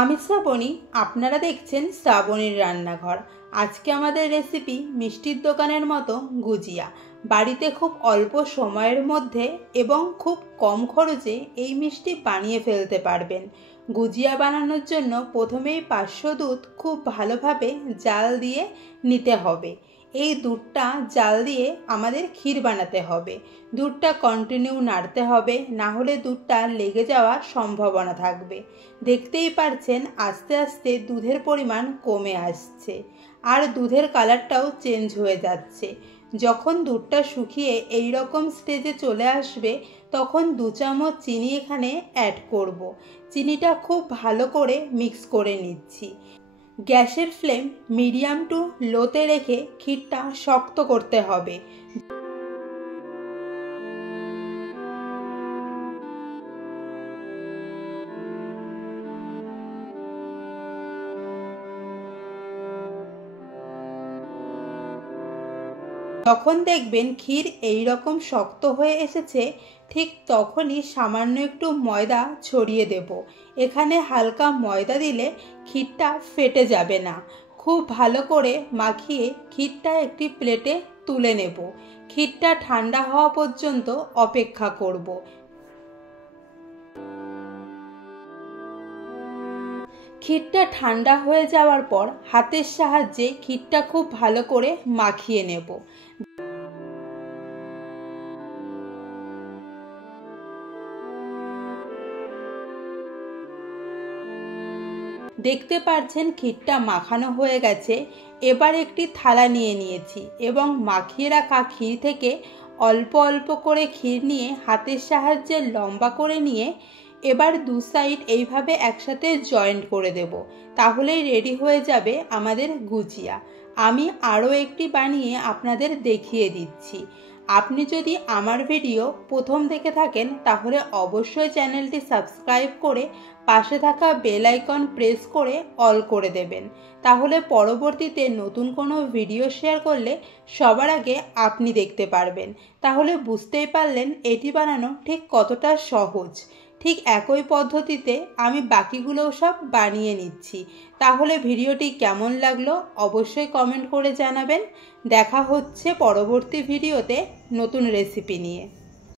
আমি শ্রাবণী, আপনারা দেখছেন শ্রাবণীর রান্নাঘর। আজকে আমাদের রেসিপি মিষ্টির দোকানের মতো গুজিয়া। বাড়িতে খুব অল্প সময়ের মধ্যে এবং খুব কম খরচে এই মিষ্টি বানিয়ে ফেলতে পারবেন। গুজিয়া বানানোর জন্য প্রথমেই 500 দুধ খুব ভালোভাবে জাল দিয়ে নিতে হবে। এই দুধটা জাল দিয়ে আমাদের ক্ষীর বানাতে হবে। দুধটা কন্টিনিউ নাড়তে হবে, না হলে দুধটা লেগে যাওয়ার সম্ভাবনা থাকবে। দেখতেই পারছেন আস্তে আস্তে দুধের পরিমাণ কমে আসছে আর দুধের কালারটাও চেঞ্জ হয়ে যাচ্ছে। যখন দুধটা শুকিয়ে এই রকম স্টেজে চলে আসবে তখন 2 চামচ চিনি এখানে অ্যাড করব। চিনিটা খুব ভালো করে মিক্স করে নিচ্ছি। গ্যাসের ফ্লেম মিডিয়াম টু লোতে রেখে ক্ষীরটা শক্ত করতে হবে। যখন দেখবেন ক্ষীর এই রকম শক্ত হয়ে এসেছে, ঠিক তখনই সামান্য একটু ময়দা ছড়িয়ে দেব। এখানে হালকা ময়দা দিলে ক্ষীরটা ফেটে যাবে না। খুব ভালো করে মাখিয়ে ক্ষীরটা একটি প্লেটে তুলে নেব। ক্ষীরটা ঠান্ডা হওয়া পর্যন্ত অপেক্ষা করব। ক্ষীরটা ঠান্ডা হয়ে যাওয়ার পর হাতের সাহায্যে ক্ষীরটা খুব ভালো করে মাখিয়ে নেব। দেখতে পাচ্ছেন ক্ষীরটা মাখানো হয়ে গেছে। এবার একটি থালা নিয়ে নিয়েছি এবং মাখিয়ে রাখা ক্ষীর থেকে অল্প অল্প করে ক্ষীর নিয়ে হাতের সাহায্যে লম্বা করে নিয়ে এবার 2 সাইড এইভাবে একসাথে জয়েন্ট করে দেব। তাহলেই রেডি হয়ে যাবে আমাদের গুজিয়া। আমি আরও একটি বানিয়ে আপনাদের দেখিয়ে দিচ্ছি। আপনি যদি আমার ভিডিও প্রথম দেখে থাকেন তাহলে অবশ্যই চ্যানেলটি সাবস্ক্রাইব করে পাশে থাকা বেল আইকন প্রেস করে অল করে দেবেন। তাহলে পরবর্তীতে নতুন কোনো ভিডিও শেয়ার করলে সবার আগে আপনি দেখতে পারবেন। তাহলে বুঝতেই পারলেন এটি বানানো ঠিক কতটা সহজ। ঠিক একই পদ্ধতিতে আমি বাকিগুলোও সব বানিয়ে নিচ্ছি। তাহলে ভিডিওটি কেমন লাগলো অবশ্যই কমেন্ট করে জানাবেন। দেখা হচ্ছে পরবর্তী ভিডিওতে নতুন রেসিপি নিয়ে।